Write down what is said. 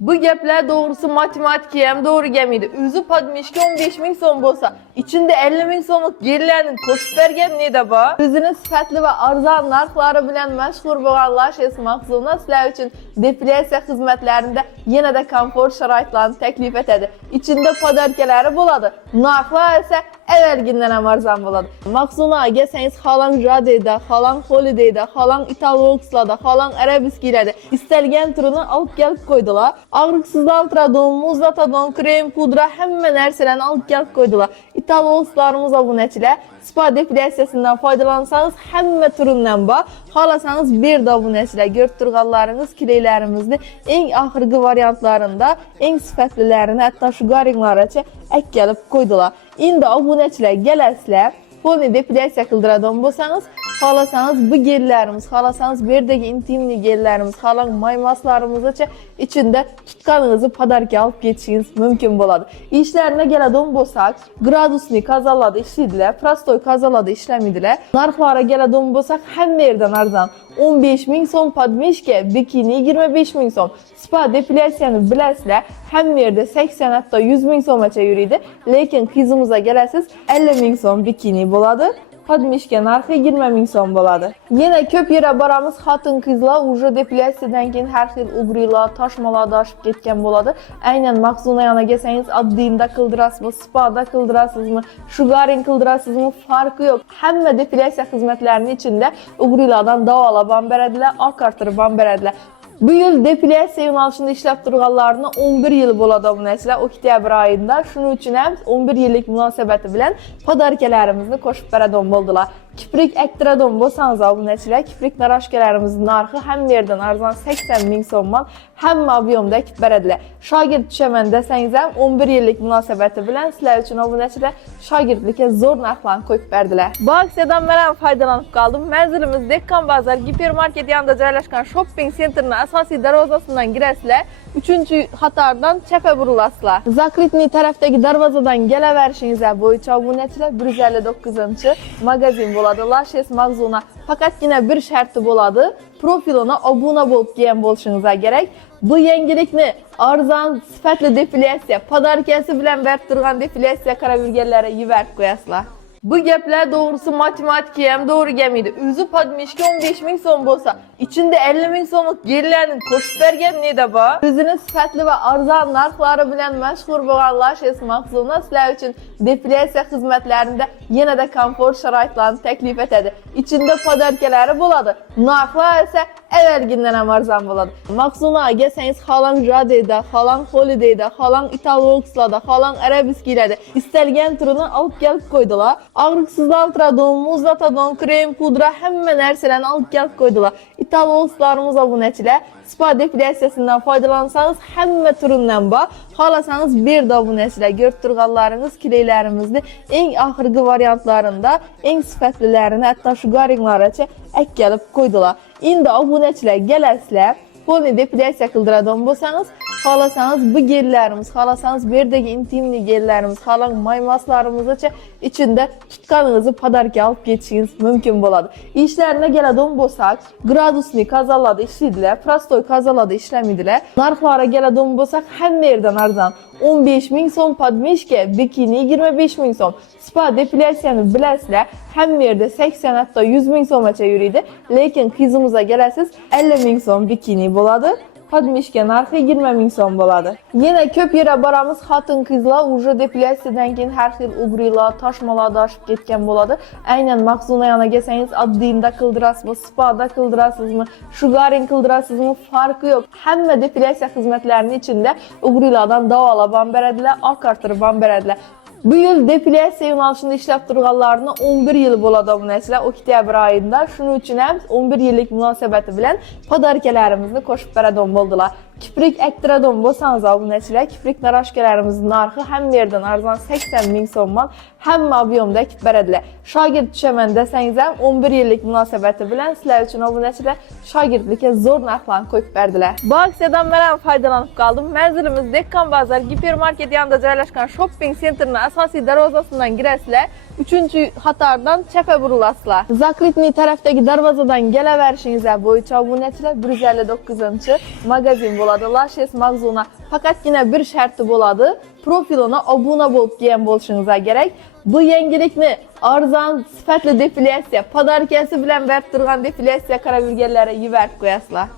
Bu gepler doğrusu matematik hem doğru gemiydi. Üzü padmişki 15 ming so'm bo'lsa, içinde 50 ming so'mlik yerlarni qo'shib bergan ne de bu? O'zini sifatli va arzon narxlari bilan mashhur bo'lgan Lashes mahsulotlar sizlar uchun defilyatsiya xizmatlarida yanada komfort sharoitlarni taklif etadi. İçinde podarkalari bo'ladi. Narxlar esa avvalgidan ham arzon bo'ladi. Mahsulotlarga gelsangiz xolang jadeda, xolang holidayda, xolang italvoxlarda, xolang arabisklarda istalgan turini olib kelib qo'ydilar. Og'riqsizlantiradi, muzlatadi, krem, pudra hamma narsalarni olib kelib qo'ydilar. Italvoxlarimiz obunachilar spa defilyatsiyasidan foydalansangiz hamma turidan bor. Xohlasangiz bir yerda obunachilar ko'rib turganlaringiz kilaylarimizni eng oxirgi variantlarında, eng sifatlilarini hatto shu garinglargacha kelib qo'ydilar. Endi obunachilar kelasizlar. Poni depilyatsiya qildiradigan bo'lsangiz, xohlasangiz bu gellarimiz, xohlasangiz bu yerdagi intimli gellarimiz, xohlang maymaslarimizgacha ichida tutganingizni podarka olib ketishingiz mumkin bo'ladi. Ishlarına keladigan bo'lsak, gradusli kazalarda ishlaydilar, prostoy kazalarda ishlamaydilar. Narxlariga keladigan bo'lsak, hamma yerdan arzon. 15 ming so'm podmishka, bikini 25 ming so'm. Spa depilyatsiyani bilasizlar, hamma yerda 80 hatto 100 ming so'mgacha yuriydi. Lekin qizimizga kelasiz, 50 ming so'm bikini bo'ladi. Podmishka narxi 20 ming so'm bo'ladi. Yana ko'p yerga boramiz, xotin qizlar уже depilyatsiyadan keyin har xil ugrilar, toshmalar oshib ketgan bo'ladi. Aynan maqsuna yana kelsangiz, oddiyda qildirasizmi, spada qildirasizmi, sugaring qildirasizmi, farqi yo'q. Hamma depilyatsiya xizmatlarining ichida ugrilardan davolab ham beradilar, oqartirib ham beradilar. Bu yil depilyatsiya yo'nalishida ishlab turganlarni 11 yil bo'ladi obunachilar oktyabr oyida. Shuning uchun ham 11 yillik munosabati bilan podarkalarimizni qo'shib beradigan bo'ldilar. Kiprik aktiradigan bo'lsangiz obunachilar, kiprik narashkalarimizning narxi hamma yerdan arzon 80 ming so'mdan hamma ob'yomda ekib beradilar. Shogird tushaman desangiz ham 11 yillik munosabati bilan sizlar uchun obunachilar shogirdlikka zo'r narxlarni qo'yib berdilar. Bu aksiyadan men ham foydalanib qoldim. Manzilimiz Dekkan bozor gipermarket yonida joylashgan shopping sentrning asosiy darvozasidan kirasizlar. 3-xatardan chapga burilasizlar. Zakritniy tarafdagi darvozadan kelaverishingizlar bo'yicha obunachilar 159-magazin bo'ladi. Lashes mag'zuna faqatgina bir sharti bo'ladi. Profilini obuna bo'lib kelgan bo'lishingiz kerak. Bu yangilikni arzon sifatli defilyatsiya, podarkasi bilan berib turgan defilyatsiya qarab yurganlarga yuborib qo'yasizlar. Bu gepler doğrusu matematik hem doğru gemiydi. Üzü padmişki 15 ming so'm bo'lsa, içinde 50 ming so'mlik yerlarni qo'shib bergan ne de bu? O'zini sifatli va arzon narxlari bilan mashhur bo'lgan Lashes mahsulotlar sizlar uchun defilyatsiya xizmatlarida yanada komfort sharoitlarni taklif etadi. İçinde podarkalari bo'ladi. Narxlar esa avvalgidan ham arzon bo'ladi. Mahsulotlarga kelsangiz, xohlang jadeda, xohlang holidayda, xohlang italvoxlarda, xohlang arabisklarda istalgan turini olib kelib qo'ydilar. Og'riqsizlantiradi, muzlatadi, krem, pudra hamma narsalarni olib kelib qo'ydilar. Italvoxlarimiz obunachilar spa defilyatsiyasidan foydalansangiz hamma turidan bor. Xohlasangiz bir yerda obunachilar ko'rib turganlaringiz kilaylarimizni eng oxirgi variantlarida, eng sifatlilarini hatto shu garinglargacha kelib qo'ydilar. Endi obunachilar kelasizlar. Poni depilyatsiya qildiradigan bo'lsangiz, xohlasangiz bu gellarimiz, xohlasangiz bu yerdagi intimli gellarimiz, xohlang maymaslarimizgacha ichida tutganingizni podarka olib ketishingiz mumkin bo'ladi. Ishlarına keladigan bo'lsak, gradusli kazalarda ishlaydilar, prostoy kazalarda ishlamaydilar. Narxlariga keladigan bo'lsak, hamma yerdan arzon. 15 ming so'm podmishka, bikini 25 ming so'm. Spa depilyatsiyani bilasizlar, hamma yerda 80 hatto 100 ming so'mgacha yuriydi. Lekin qizimizga kelasiz, 50 ming so'm bikini bo'ladi Podmishka narxi 20 ming so'm bo'ladi. Yana ko'p yerga boramiz, xotin qizlar уже depilyatsiyadan keyin har xil ugrilar, toshmalar oshib ketgan bo'ladi. Aynan maqsuna yana kelsangiz, oddiyda qildirasizmi, spada qildirasizmi, sugaring qildirasizmi, farqi yo'q. Hamma depilyatsiya xizmatlarining ichida ugrilardan davolab ham beradilar, oqartirib ham beradilar. Bu yil depilyatsiya yo'nalishida ishlab turganlarni 11 yil bo'ladi obunachilar oktyabr oyida. Shuning uchun ham 11 yillik munosabati bilan podarkalarimizni qo'shib beradigan bo'ldilar. Kiprik ekdirdom bu sanzalın nəticələ kiprik naraşkələrimizin narxı həm yerdən arzdan 80 min somman, həm maviyomda kipbərədilə. Şagird düşəmən desəniz həm 11 illik münasibəti bilən sizlər üçün bu nəticələ şagirdlikə zor narxlarını qoyub bərdilər. Bu aksiyadan mən faydalanıb qaldım. Mənzilimiz Dekkan Bazar Gipermarket yanında yerləşən shopping sentrinin əsasi darvazasından girəsilər. 3. Xatardan çəpə vurulasla. Zaklitni tərəfdəki darvazadan gələverişinizə boyunca abunəçilər 159-cı mağazin boladı. Laşes mağzuna Fakat yine bir şartı boladı. Profilona abuna bolup giyen bolşunuza gerek. Bu yengilikni arzan sifatli defilyatsiya, padarkasi bilan berib turgan defilyatsiya karaburgerlari yuborib qo'yasizlar.